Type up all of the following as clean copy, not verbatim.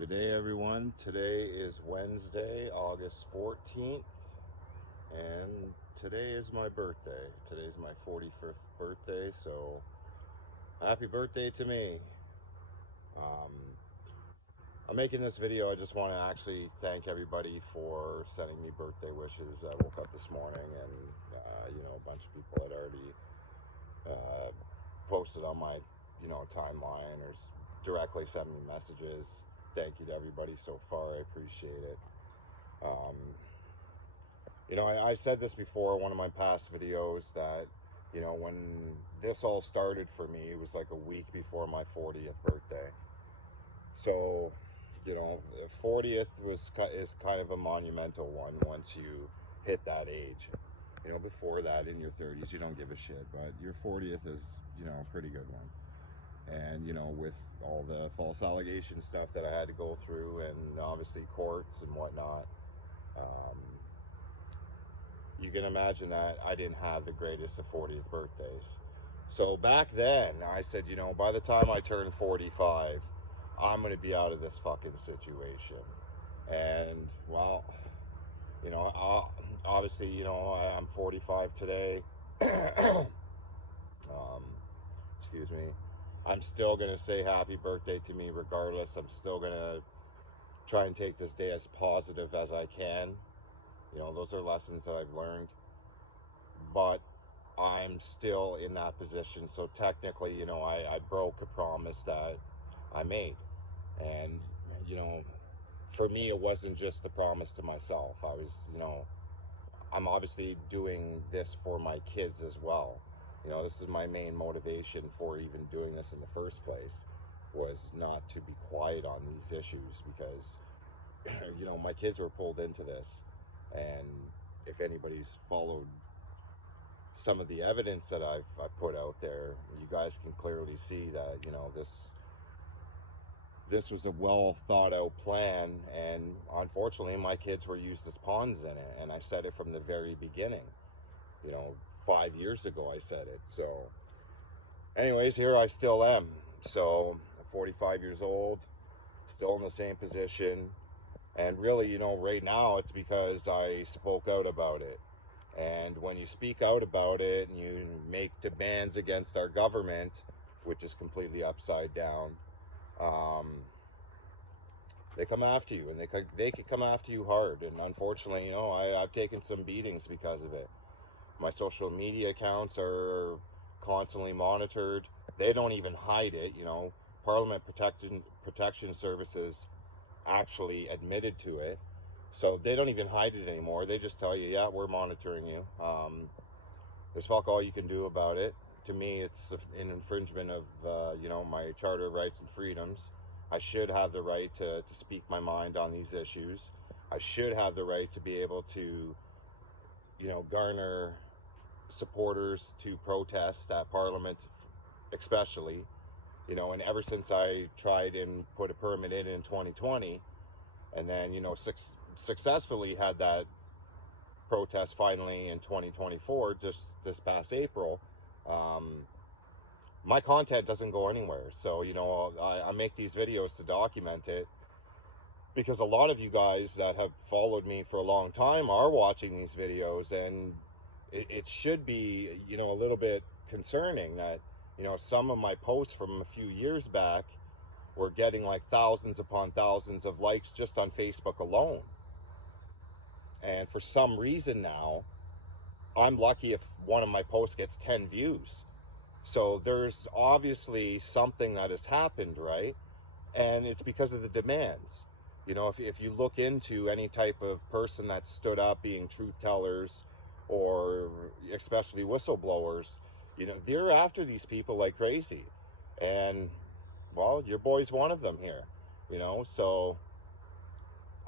Good day, everyone. Today is Wednesday, August 14th, and today is my birthday. Today's my 45th birthday, so happy birthday to me. Um, I'm making this video. I just want to actually thank everybody for sending me birthday wishes. I woke up this morning and, a bunch of people had already uh, posted on my, timeline or directly sent me messages. Thank you to everybody so far. I appreciate it. Um, I said this before in one of my past videos that, when this all started for me, it was like a week before my 40th birthday. So, 40th is kind of a monumental one once you hit that age. Before that, in your 30s, you don't give a shit, but your 40th is, a pretty good one. And, with all the false allegation stuff that I had to go through, and obviously courts and whatnot, um, you can imagine that I didn't have the greatest of 40th birthdays. So back then, I said, by the time I turn 45, I'm going to be out of this fucking situation. And, well, obviously, I'm 45 today. um, excuse me. I'm still going to say happy birthday to me regardless. I'm still going to try and take this day as positive as I can. Those are lessons that I've learned. But I'm still in that position. So technically, I broke a promise that I made. And, you know, for me, it wasn't just the promise to myself. I'm obviously doing this for my kids as well. This is my main motivation for even doing this in the first place, was not to be quiet on these issues because, my kids were pulled into this. And if anybody's followed some of the evidence that I've put out there, you guys can clearly see that this was a well thought out plan, and unfortunately my kids were used as pawns in it. And I said it from the very beginning. 5 years ago I said it. So, anyways, here I still am. So, I'm 45 years old, still in the same position. And really, right now it's because I spoke out about it. And when you speak out about it and you make demands against our government, which is completely upside down, um, they come after you, and they could come after you hard. And unfortunately, I've taken some beatings because of it. My social media accounts are constantly monitored. They don't even hide it. Parliament Protection Services actually admitted to it. So they don't even hide it anymore. They just tell you, yeah, we're monitoring you. There's fuck all you can do about it. To me, it's an infringement of, my Charter of Rights and Freedoms. I should have the right to speak my mind on these issues. I should have the right to be able to, garner supporters to protest at Parliament, especially. And ever since I tried and put a permit in 2020, and then, successfully had that protest finally in 2024, just this past April, um, my content doesn't go anywhere. So, I make these videos to document it because a lot of you guys that have followed me for a long time are watching these videos, and it should be, a little bit concerning that, some of my posts from a few years back were getting like thousands upon thousands of likes just on Facebook alone. And for some reason now, I'm lucky if one of my posts gets 10 views. So there's obviously something that has happened, right? And it's because of the demands. If you look into any type of person that stood up being truth tellers, or especially whistleblowers, they're after these people like crazy. And, well, your boy's one of them here, so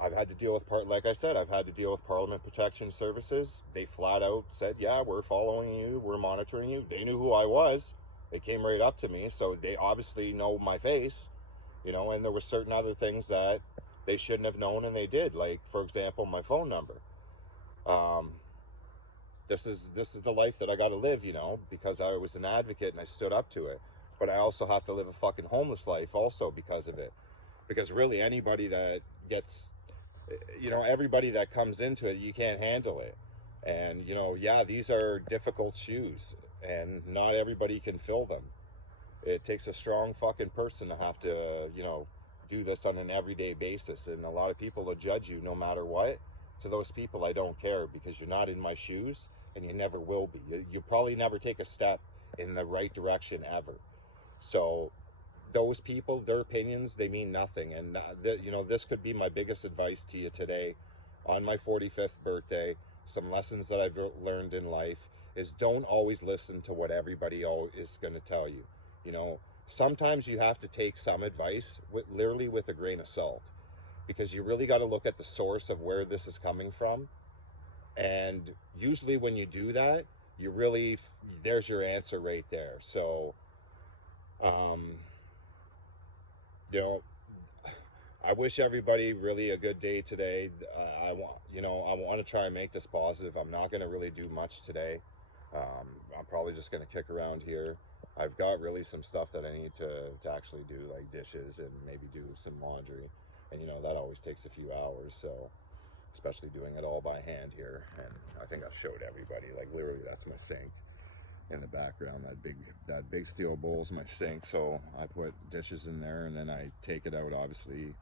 I've had to deal with like I said, I've had to deal with Parliament Protection Services. They flat out said, yeah, we're following you, we're monitoring you. They knew who I was. They came right up to me, so they obviously know my face, and there were certain other things that they shouldn't have known, and they did. Like, for example, my phone number. Um, this is the life that I got to live, because I was an advocate and I stood up to it. But I also have to live a fucking homeless life also because of it. because really anybody that gets, everybody that comes into it, you can't handle it. And yeah, these are difficult shoes, and not everybody can fill them. It takes a strong fucking person to have to, do this on an everyday basis. And a lot of people will judge you no matter what. To those people, I don't care, because you're not in my shoes, and you never will be. You probably never take a step in the right direction ever. So those people, their opinions, they mean nothing. And this could be my biggest advice to you today, on my 45th birthday. Some lessons that I've learned in life is, don't always listen to what everybody is going to tell you. You know, Sometimes you have to take some advice literally with a grain of salt, because you really got to look at the source of where this is coming from. And usually when you do that, you really, there's your answer right there. So, um, you know, I wish everybody really a good day today. I want to try and make this positive. I'm not going to really do much today. I'm probably just going to kick around here. I've got really some stuff that I need to actually do, like dishes and maybe do some laundry. And that always takes a few hours. So, especially doing it all by hand here. And I think I've showed everybody. Like literally, that's my sink in the background. That big steel bowl's my sink. So I put dishes in there, and then I take it out, obviously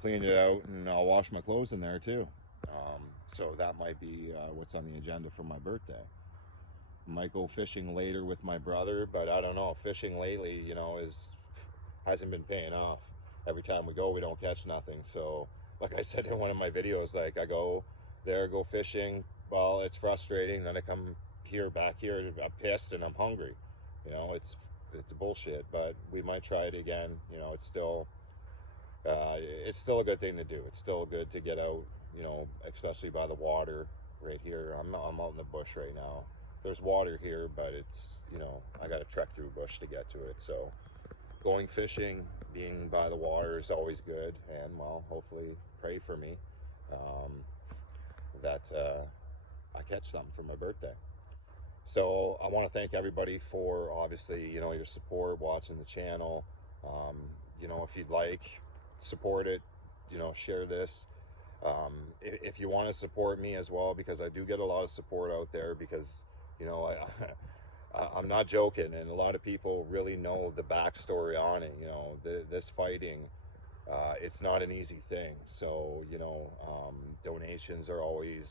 clean it out, and I'll wash my clothes in there too. Um, so that might be what's on the agenda for my birthday. Might go fishing later with my brother, but I don't know. Fishing lately, is hasn't been paying off. Every time we go, we don't catch nothing. So, like I said in one of my videos, like I go there, go fishing. Well, it's frustrating. Then I come back here, I'm pissed and I'm hungry. It's bullshit. But we might try it again. It's still a good thing to do. It's still good to get out, especially by the water right here. I'm out in the bush right now. There's water here, but I got to trek through bush to get to it. So going fishing, being by the water is always good, and well, hopefully pray for me um, that I catch something for my birthday. So I want to thank everybody for, obviously, your support, watching the channel. Um, if you'd like, support it. Share this. If you want to support me as well, because I do get a lot of support out there, because I'm not joking, and a lot of people really know the backstory on it. This fighting, it's not an easy thing. So donations are always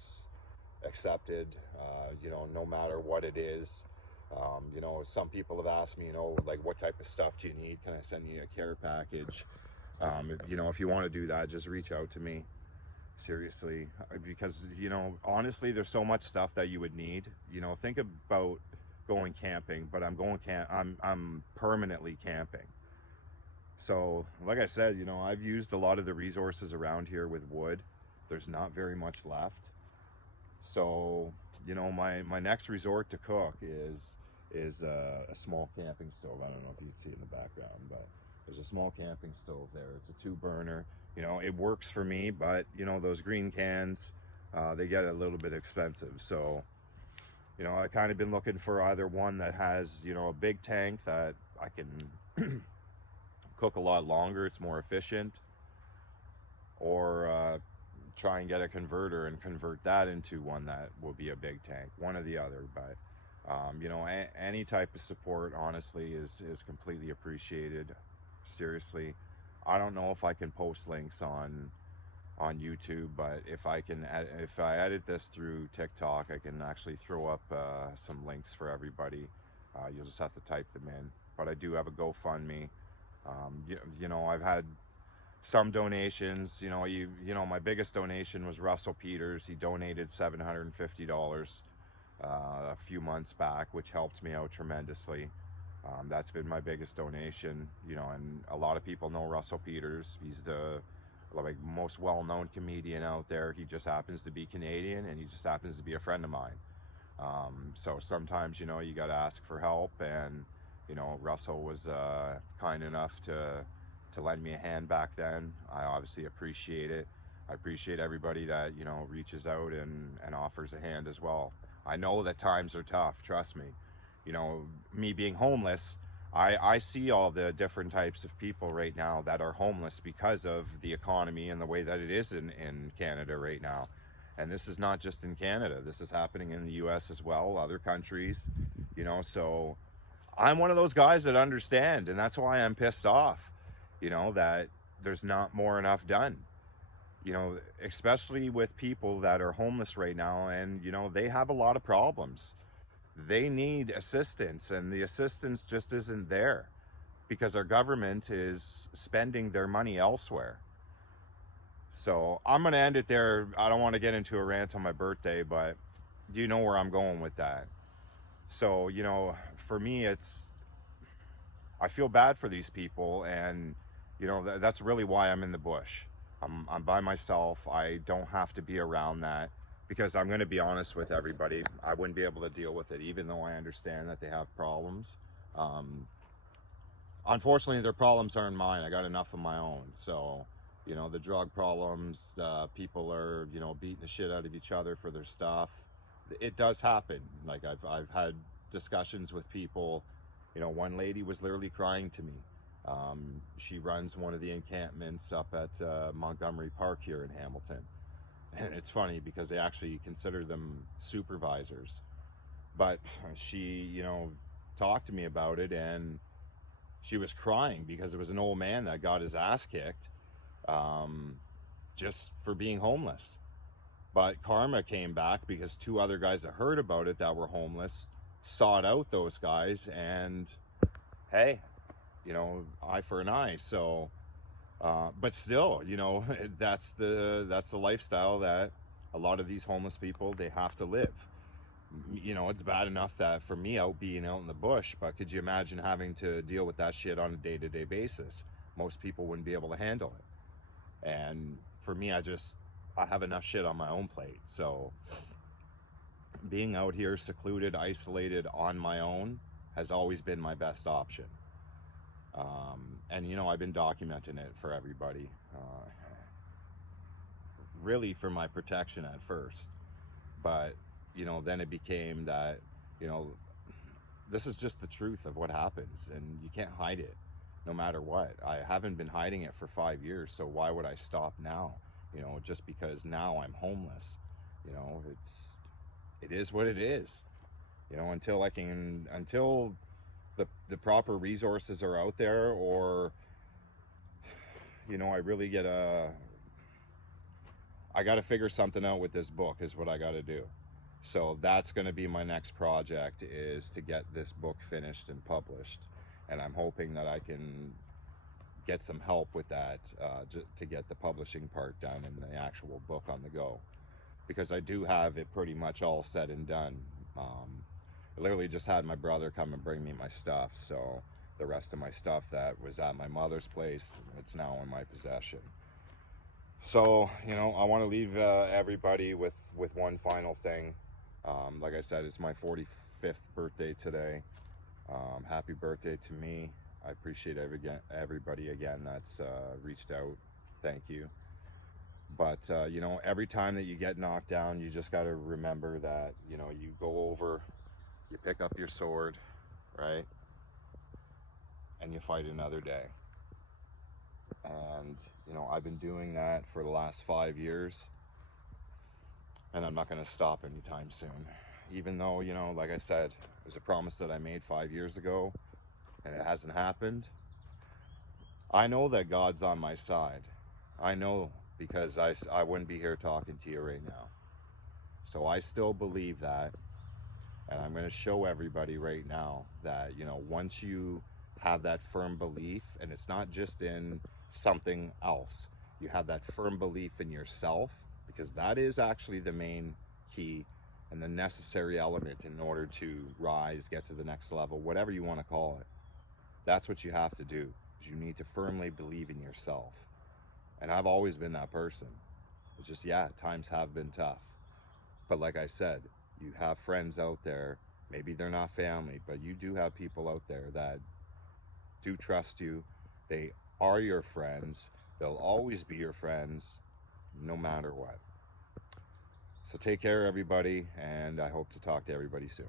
accepted, no matter what it is. Some people have asked me, like, what type of stuff do you need? Can I send you a care package? If you want to do that, just reach out to me. Seriously, because honestly, there's so much stuff that you would need. Think about going camping, but I'm permanently camping. So, like I said, I've used a lot of the resources around here with wood. There's not very much left. So, my next resort to cook is a small camping stove. I don't know if you can see in the background, but there's a small camping stove there. It's a 2 burner. It works for me, but those green cans, they get a little bit expensive. So, I kind of been looking for either one that has a big tank that I can cook a lot longer. It's more efficient, or try and get a converter and convert that into one that will be a big tank, one or the other. But any type of support, honestly, is completely appreciated. Seriously, I don't know if I can post links on YouTube, but if I edit this through TikTok, I can actually throw up some links for everybody. You'll just have to type them in. But I do have a GoFundMe. I've had some donations. My biggest donation was Russell Peters. He donated $750 a few months back, which helped me out tremendously. That's been my biggest donation. And a lot of people know Russell Peters. He's the like most well-known comedian out there. He just happens to be Canadian, and he just happens to be a friend of mine. So sometimes, you got to ask for help, and Russell was kind enough to lend me a hand back then. I obviously appreciate it. I appreciate everybody that reaches out and offers a hand as well. I know that times are tough. Trust me. Me being homeless, I see all the different types of people right now that are homeless because of the economy and the way that it is in Canada right now. And this is not just in Canada. This is happening in the US as well, other countries, so I'm one of those guys that understand, and that's why I'm pissed off, that there's not more enough done. Especially with people that are homeless right now, and they have a lot of problems. They need assistance, and the assistance just isn't there because our government is spending their money elsewhere. So I'm going to end it there. I don't want to get into a rant on my birthday, but you know where I'm going with that. So, for me, I feel bad for these people, and that's really why I'm in the bush. I'm by myself. I don't have to be around that because I'm going to be honest with everybody. I wouldn't be able to deal with it, even though I understand that they have problems. Um, Unfortunately, their problems aren't mine. I got enough of my own. So, the drug problems, people are, beating the shit out of each other for their stuff. It does happen. Like I've had discussions with people. One lady was literally crying to me. She runs one of the encampments up at Montgomery Park here in Hamilton. And it's funny because they actually consider them supervisors. But she, talked to me about it, and she was crying because it was an old man that got his ass kicked, um, just for being homeless. But karma came back because two other guys that heard about it that were homeless sought out those guys, and hey, eye for an eye. So, but still, that's the lifestyle that a lot of these homeless people they have to live. It's bad enough that for me out being out in the bush, but could you imagine having to deal with that shit on a day-to-day basis? Most people wouldn't be able to handle it. And for me, I have enough shit on my own plate. So being out here secluded, isolated on my own has always been my best option. And I've been documenting it for everybody, really for my protection at first. But then it became that you know this is just the truth of what happens, and you can't hide it no matter what. I haven't been hiding it for 5 years, so why would I stop now? Just because now I'm homeless. It is what it is. Until the proper resources are out there, or I really I got to figure something out with this book is what I got to do. So that's going to be my next project, is to get this book finished and published, and I'm hoping that I can get some help with that, to get the publishing part done and the actual book on the go, because I do have it pretty much all said and done. I literally just had my brother come and bring me my stuff, so the rest of my stuff that was at my mother's place, it's now in my possession. So, I want to leave everybody with one final thing. Like I said, it's my 45th birthday today. Happy birthday to me. I appreciate everybody again that's reached out. Thank you. But, every time that you get knocked down, you just got to remember that, you go over, you pick up your sword, right? And you fight another day. And, I've been doing that for the last 5 years, and I'm not going to stop anytime soon. Even though, like I said, it was a promise that I made 5 years ago, and it hasn't happened. I know that God's on my side. I know, because I wouldn't be here talking to you right now. So I still believe that, and I'm going to show everybody right now that, once you have that firm belief, and it's not just in something else, you have that firm belief in yourself, because that is actually the main key and the necessary element in order to rise, get to the next level, whatever you want to call it. That's what you have to do. Is you need to firmly believe in yourself. And I've always been that person. It's just, yeah, times have been tough. But like I said, you have friends out there. Maybe they're not family, but you do have people out there that do trust you. They are your friends. They'll always be your friends, no matter what. So take care, everybody, and I hope to talk to everybody soon.